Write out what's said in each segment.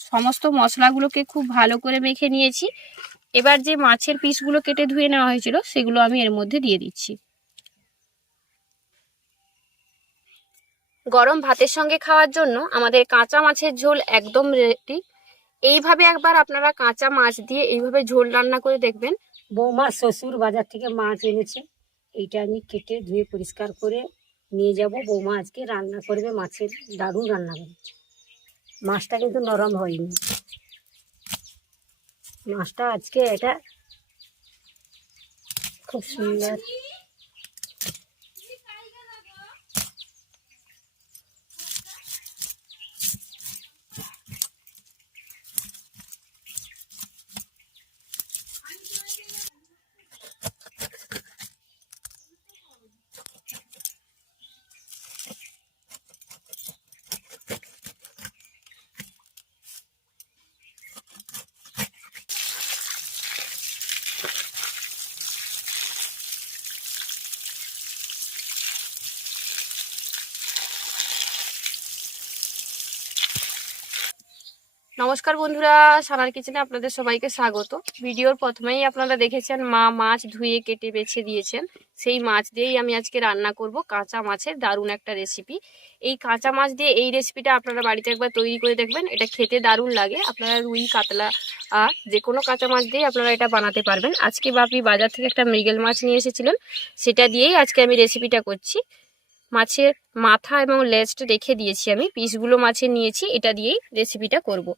সমস্ত মশলাগুলোকে খুব ভালো করে মেখে নিয়েছি। এবার যে মাছের পিসগুলো কেটে ধুয়ে নেওয়া হয়েছিল, সেগুলো আমি এর মধ্যে দিয়ে দিচ্ছি। গরম ভাতের সঙ্গে খাওয়ার জন্য আমাদের কাঁচা মাছের ঝোল একদম রেডি এইভাবে একবার আপনারা কাঁচা মাছ দিয়ে এইভাবে ঝোল রান্না করে দেখবেন। বৌমা শ্বশুর বাজার থেকে মাছ এনেছে। এইটা আমি কেটে ধুয়ে পরিষ্কার করে নিয়ে যাব। বৌমা আজকে রান্না করবে মাছের, দারুণ রান্না করবে মাছটা কিন্তু নরম হয়নি। মাছটা আজকে এটা খুব সুন্দর নমস্কার বন্ধুরা, সানার কিচেনে আপনাদের সবাইকে স্বাগত। ভিডিওর প্রথমেই আপনারা দেখেছেন, মা মাছ ধুয়ে কেটে বেছে দিয়েছেন। সেই মাছ দিয়েই আমি আজকে রান্না করব। কাঁচা মাছের দারুণ একটা রেসিপি এই কাঁচা মাছ দিয়ে এই রেসিপিটা আপনারা বাড়িতে একবার তৈরি করে দেখবেন। এটা খেতে দারুণ লাগে। আপনারা রুই, কাতলা আর যে কোনো কাঁচা মাছ দিয়ে আপনারা এটা বানাতে পারবেন। আজকে বাপি বাজার থেকে একটা মৃগেল মাছ নিয়ে এসেছিলেন। সেটা দিয়েই আজকে আমি রেসিপিটা করছি। মাছের মাথা এবং লেজটা রেখে দিয়েছি আমি। পিসগুলো মাছের নিয়েছি, এটা দিয়েই রেসিপিটা করব।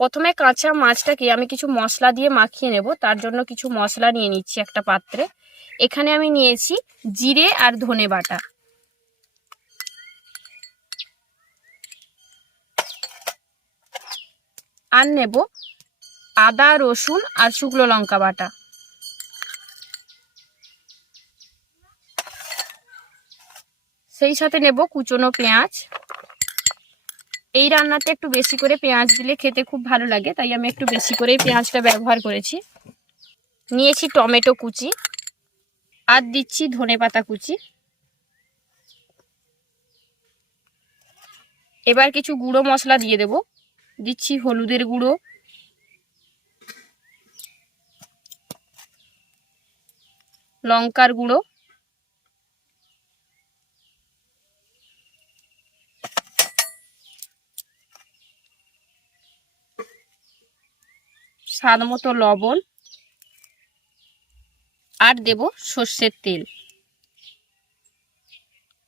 প্রথমে কাঁচা মাছটাকে আমি কিছু মশলা দিয়ে মাখিয়ে নেব, তার জন্য কিছু মশলা নিয়ে নিচ্ছি একটা পাত্রে। এখানে আমি নিয়েছি জিরে আর ধনে বাটা। আর নেব আদা, রসুন আর শুকনো লঙ্কা বাটা। সেই সাথে নেব কুচনো পেঁয়াজ। এই রান্নাতে একটু বেশি করে পেঁয়াজ দিলে খেতে খুব ভালো লাগে, তাই আমি একটু বেশি করেই পেঁয়াজটা ব্যবহার করেছি। নিয়েছি টমেটো কুচি আর দিচ্ছি ধনে পাতা কুচি। এবার কিছু গুঁড়ো মশলা দিয়ে দেব। দিচ্ছি হলুদের গুঁড়ো। লঙ্কার গুঁড়ো। স্বাদ মতো লবণ আর দেব সর্ষের তেল।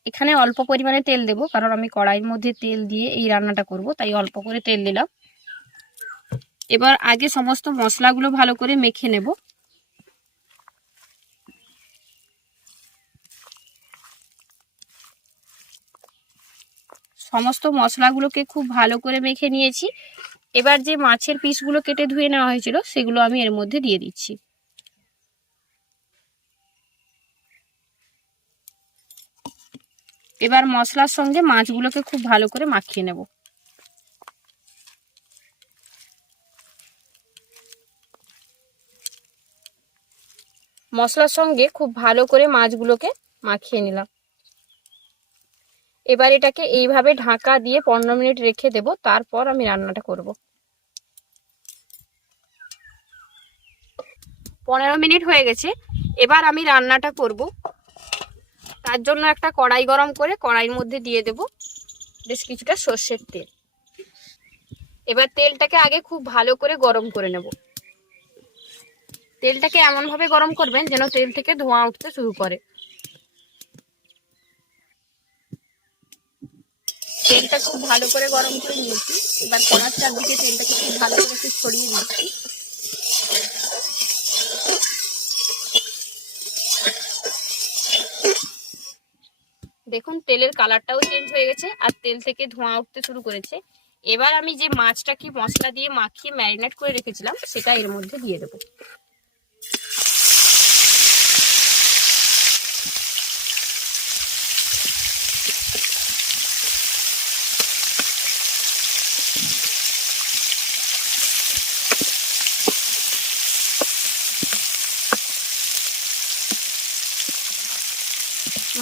এখানে অল্প পরিমাণে তেল দেব, কারণ আমি কড়াইয়ের মধ্যে তেল দিয়ে এই রান্নাটা করব, তাই অল্প করে তেল দিলাম। এবার আগে সমস্ত মশলাগুলো ভালো করে মেখে নেব। সমস্ত মশলাগুলোকে খুব ভালো করে মেখে নিয়েছি। এবার যে মাছের পিসগুলো কেটে ধুয়ে নেওয়া হয়েছিল, সেগুলো আমি এর মধ্যে দিয়ে দিচ্ছি। এবার মশলার সঙ্গে মাছগুলোকে খুব ভালো করে মাখিয়ে নেব। মশলার সঙ্গে খুব ভালো করে মাছগুলোকে মাখিয়ে নিলাম। এবার এটাকে এইভাবে ঢাকা দিয়ে পনেরো মিনিট রেখে দেব, তারপর আমি রান্নাটা করব। পনেরো মিনিট হয়ে গেছে। এবার আমি রান্নাটা করব। তার জন্য একটা কড়াই গরম করে কড়াইয়ের মধ্যে দিয়ে দেব বেশ কিছুটা সর্ষের তেল। এবার তেলটাকে আগে খুব ভালো করে গরম করে নেব। তেলটাকে এমনভাবে গরম করবেন যেন তেল থেকে ধোঁয়া উঠতে শুরু করে। তেলটা খুব ভালো করে গরম করে নিয়েছি। এবার কড়ার চারদিকে তেলটাকে খুব ভালো করে ছড়িয়ে দিচ্ছি। দেখুন, তেলের কালারটাও চেঞ্জ হয়ে গেছে আর তেল থেকে ধোঁয়া উঠতে শুরু করেছে। এবার আমি যে মাছটাকে মশলা দিয়ে মাখিয়ে ম্যারিনেট করে রেখেছিলাম, সেটা এর মধ্যে দিয়ে দেবো।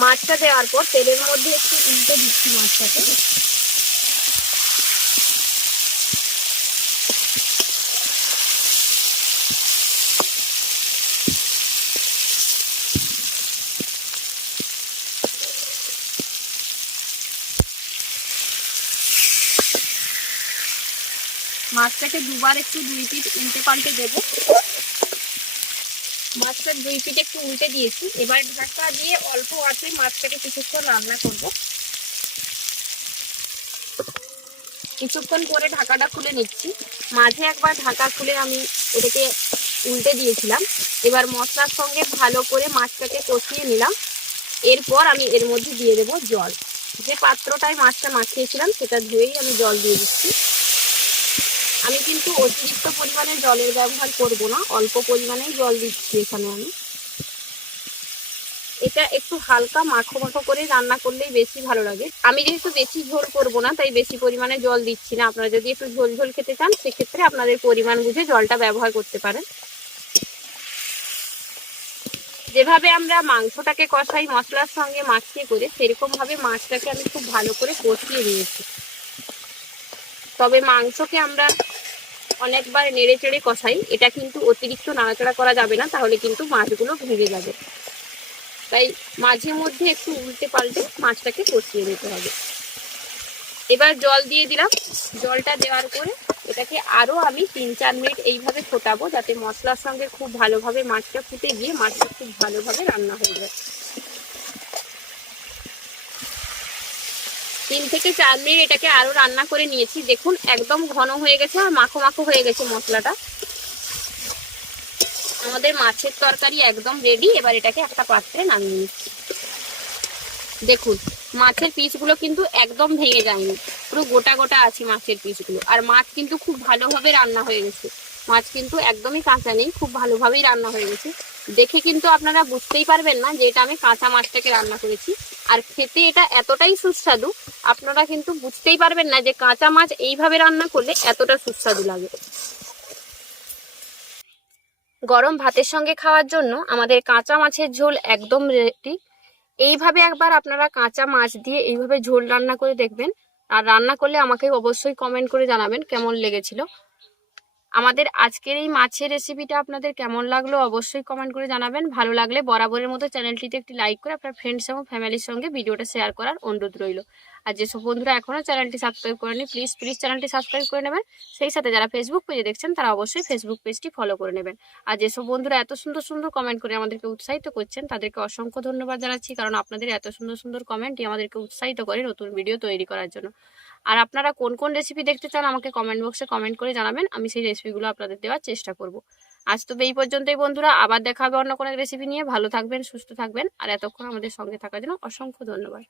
মাছটা দেওয়ার পর তেলের মধ্যে একটু উল্টে দিচ্ছি মাছটাকে। মাছটাকে দুবার একটু দুই পিঠ উল্টে পাল্টে দেবো। মাছটা দুই পিঠ একটু উল্টে দিয়েছি। এবার ঢাকা দিয়ে অল্প আছে মাছটাকে কিছুক্ষণ রান্না করব। কিছুক্ষণ পরে ঢাকাটা খুলে নিচ্ছি। মাঝে একবার ঢাকা খুলে আমি এটাকে উল্টে দিয়েছিলাম। এবার মশলার সঙ্গে ভালো করে মাছটাকে কষিয়ে নিলাম। এরপর আমি এর মধ্যে দিয়ে দেবো জল। যে পাত্রটায় মাছটা মাখিয়েছিলাম, সেটা ধুয়েই আমি জল দিয়ে দিচ্ছি। আমি কিন্তু অতিরিক্ত পরিমাণে জলের ব্যবহার করব না, অল্প পরিমাণেই জল দিচ্ছি এখানে আমি। এটা একটু হালকা মাখো মাখো করে রান্না করলেই বেশি ভালো লাগে। আমি যেহেতু বেশি ঝোল করব না, তাই বেশি পরিমাণে জল দিচ্ছি না। আপনারা যদি একটু ঝোল ঝোল খেতে চান, সেক্ষেত্রে আপনাদের পরিমাণ বুঝে জলটা ব্যবহার করতে পারেন। যেভাবে আমরা মাংসটাকে কষাই, মশলার সঙ্গে মাখিয়ে করে সেরকম ভাবে মাছটাকে আমি খুব ভালো করে কষিয়ে নিয়েছি। তবে মাংসকে আমরা অনেকবার নেড়ে চেড়ে কষাই, এটা কিন্তু অতিরিক্ত নাড়াচাড়া করা যাবে না, তাহলে কিন্তু মাছগুলো ভেঙে যাবে। তাই মাঝে মধ্যে একটু উল্টে পাল্টে মাছটাকে কষিয়ে নিতে হবে। এবার জল দিয়ে দিলাম। জলটা দেওয়ার পরে এটাকে আরও আমি তিন চার মিনিট এইভাবে ফোটাবো, যাতে মশলার সঙ্গে খুব ভালোভাবে মাছটা ফুটে গিয়ে মাছটা খুব ভালোভাবে রান্না হয়ে যায়। তিন থেকে চার মিনিট এটাকে আরও রান্না করে নিয়েছি। দেখুন, একদম ঘন হয়ে গেছে আর মাখো মাখো হয়ে গেছে মশলাটা। আমাদের মাছের তরকারি একদম রেডি এবার এটাকে একটা পাত্রে নামিয়ে নিচ্ছি। দেখুন, মাছের পিসগুলো কিন্তু একদম ভেঙে যায়নি। পুরো গোটা গোটা আছে মাছের পিসগুলো। আর মাছ কিন্তু খুব ভালোভাবে রান্না হয়ে গেছে। মাছ কিন্তু একদমই কাঁচা নেই, খুব ভালোভাবেই রান্না হয়ে গেছে। দেখে কিন্তু আপনারা বুঝতেই পারবেন না যে এটা আমি কাঁচা মাছটাকে রান্না করেছি। আর খেতে এটা এতটাই সুস্বাদু, আপনারা কিন্তু বুঝতেই পারবেন না যে কাঁচা মাছ এইভাবে রান্না করলে এতটা সুস্বাদু লাগে। গরম ভাতের সঙ্গে খাওয়ার জন্য আমাদের কাঁচা মাছের ঝোল একদম রেডি এইভাবে একবার আপনারা কাঁচা মাছ দিয়ে এইভাবে ঝোল রান্না করে দেখবেন। আর রান্না করলে আমাকে অবশ্যই কমেন্ট করে জানাবেন কেমন লেগেছিল। আমাদের আজকের এই মাছের রেসিপিটা আপনাদের কেমন লাগল অবশ্যই কমেন্ট করে জানাবেন। ভালো লাগলে বরাবরের মতো চ্যানেলটিতে একটি লাইক করে আপনার ফ্রেন্ডস এবং ফ্যামিলির সঙ্গে ভিডিওটা শেয়ার করার অনুরোধ রইল। আর যেসব বন্ধুরা এখনও চ্যানেলটি সাবস্ক্রাইব করেনি প্লিজ প্লিজ চ্যানেলটি সাবস্ক্রাইব করে নেবেন। সেই সাথে যারা ফেসবুক পেজে দেখছেন, তারা অবশ্যই ফেসবুক পেজটি ফলো করে নেবেন। আর যেসব বন্ধুরা এত সুন্দর সুন্দর কমেন্ট করে আমাদেরকে উৎসাহিত করছেন, তাদেরকে অসংখ্য ধন্যবাদ জানাচ্ছি কারণ আপনাদের এত সুন্দর সুন্দর কমেন্টই আমাদেরকে উৎসাহিত করে নতুন ভিডিও তৈরি করার জন্য। আর আপনারা কোন কোন রেসিপি দেখতে চান আমাকে কমেন্ট বক্সে কমেন্ট করে জানাবেন, আমি সেই রেসিপিগুলো আপনাদের দেওয়ার চেষ্টা করব। আজ তো এই পর্যন্তই বন্ধুরা, আবার দেখা হবে অন্য কোনো রেসিপি নিয়ে। ভালো থাকবেন, সুস্থ থাকবেন। আর এতক্ষণ আমাদের সঙ্গে থাকার জন্য অসংখ্য ধন্যবাদ।